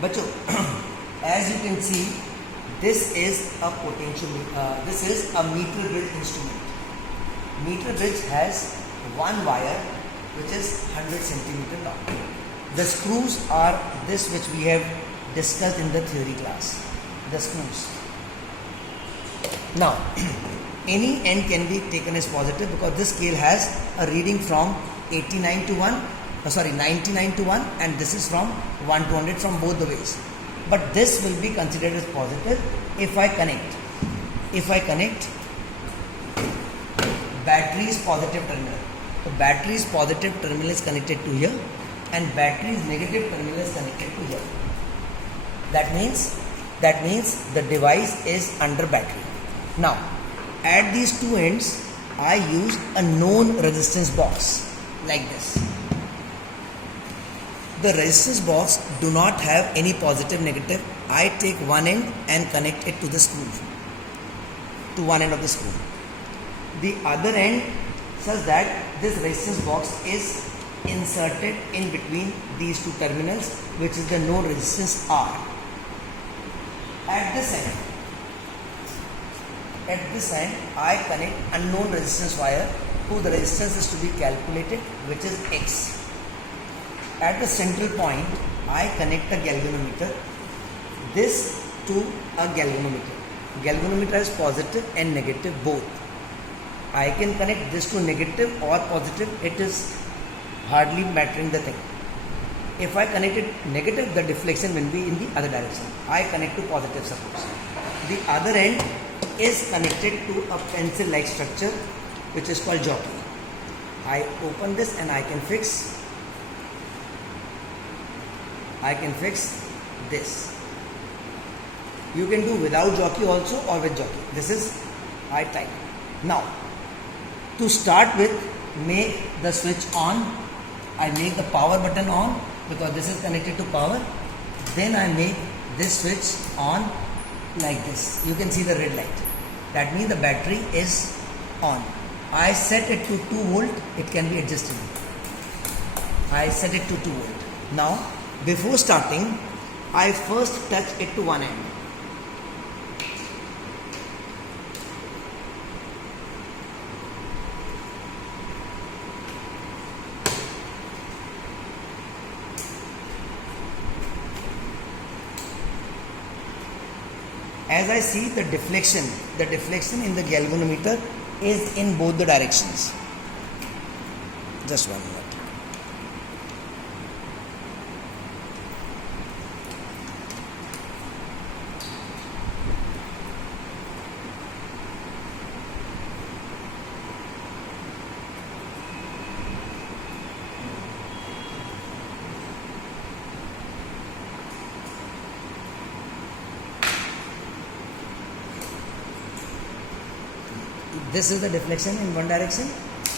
बच्चों as you can see, this is a this is a meter bridge instrument. Meter bridge has one wire which is 100 centimeter long. The screws are this which we have discussed in the theory class. The screws. Now any end can be taken as positive because this scale has a reading from 99 to 1. 99 to 1, and this is from 1 to 100 from both the ways. But this will be considered as positive if I connect. If I connect battery's positive terminal. The battery's positive terminal is connected to here, and battery's negative terminal is connected to here. That means the device is under battery. Now, at these two ends, I use a known resistance box like this. The resistance box do not have any positive negative. I take one end and connect it to the screw, to one end of the screw. The other end such that this resistance box is inserted in between these two terminals, which is the known resistance R. At this end, I connect unknown resistance wire whose resistance is to be calculated, which is X. At the central point, I connect a galvanometer, this to a galvanometer. Galvanometer is positive and negative both. I can connect this to negative or positive, it is hardly mattering the thing. If I connect it negative, the deflection will be in the other direction. I connect to positive suppose. The other end is connected to a pencil-like structure which is called jockey. I open this and I can fix this. You can do without jockey also or with jockey. This is I type. Now, to start with, make the switch on. I make the power button on because this is connected to power. Then I make this switch on like this. You can see the red light. That means the battery is on. I set it to 2 volt. It can be adjusted. I set it to 2 volt. Now, before starting, I first touch it to one end. As I see the deflection in the galvanometer is in both the directions. Just 1 minute. This is the deflection in one direction.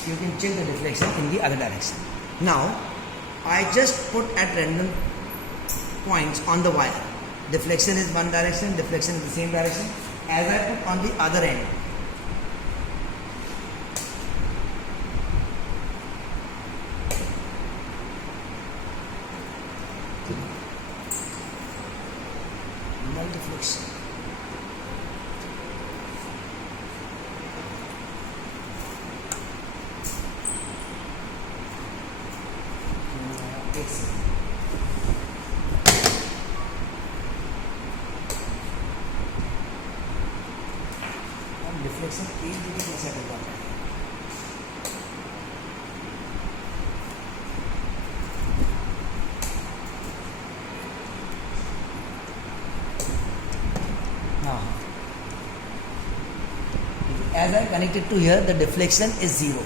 You can check the deflection in the other direction. Now, I just put at random points on the wire. Deflection is one direction, deflection is the same direction. As I put on the other end, no deflection. Deflection 1 degree में set हो जाता है. Now, as I connected to here, the deflection is 0.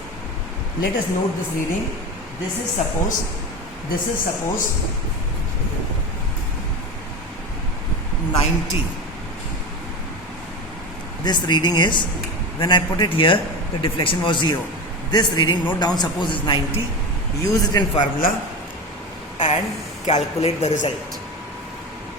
Let us note this reading. This is suppose 90. This reading is, when I put it here, the deflection was 0. This reading, note down, suppose is 90. Use it in formula and calculate the result.